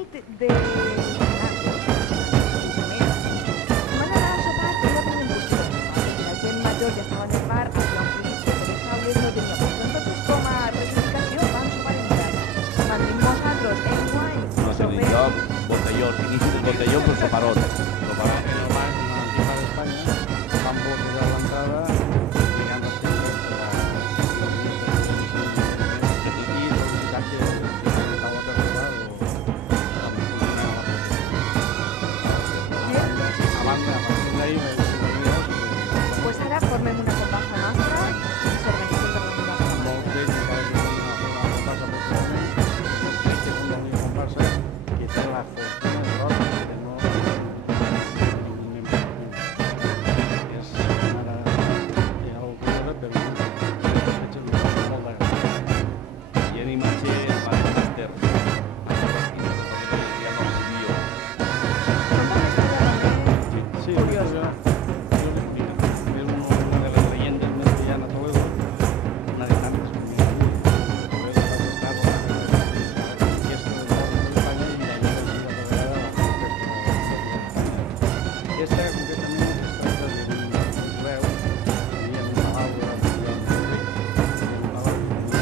nit de m'anava a sopar i no tenia emoció. La gent major ja estava en el bar, havia omplit de les taules, no tenia puesto. Entonces, com a reivindicació, vam sopar en casa. Vam dir nosaltres, enguany, No tenim lloc, botelló, inici del botelló per soparot. En el bar, en l'antic bar d'Espanya, van bloquejar l'entrada obligant els clients i sol·licitar que taula per sopar a banda, a partir d'ahir vaig dir pues ara formem una compassa nostra i s'organitzen per la compassa. molts d'ells encara que tenen una comparsa pròximament, crec que és una única comparsa que té la fortuna de l'or que no ningú membre. És ara algo que veure, però veig molt d'agradable. I en imatge van a Master. Ja no sabia. Som una història realment Sí, curiosa. mira, és una de les llegendes més que hi ha a Toledo, una de tantes, Toledo vaig estar a la fiesta del poble d'Espanya i d'allà vaig ir a vegada a la festa. Aquesta concretament es tracta d'un jueu que vivia en un palau de la ciutat de Madrid, en un palau que tenia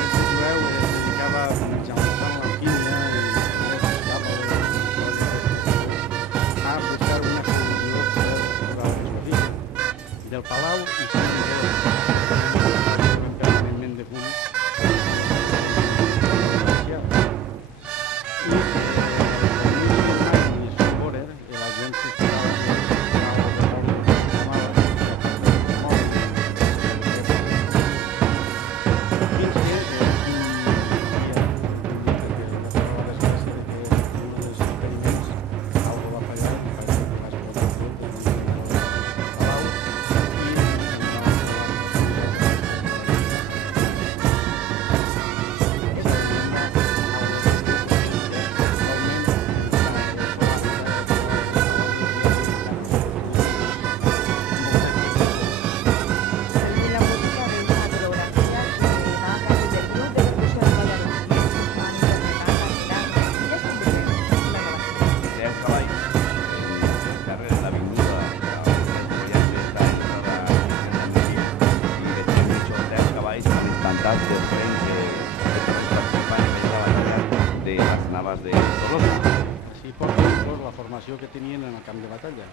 Aquest jueu es dedicava mitjançant l'alquímia a buscar una solució per al desorigen del palau i permanentment de punt i la gent s'esperava fins que algo va fallar, parece que va explotar el palau I la música de la coreografia que anava a canvi del grup de percussió de Colla dels Fills, que van interpretar, cantant, i ja estem de fet, una nova. 10 cavalls en carrer de l'avinguda ja està entrada en i després d'això 10 cavalls han espantat del tren que participant en la batalla de les naves de Tolosa. Així porta la formació que tenien en el camp de batalla.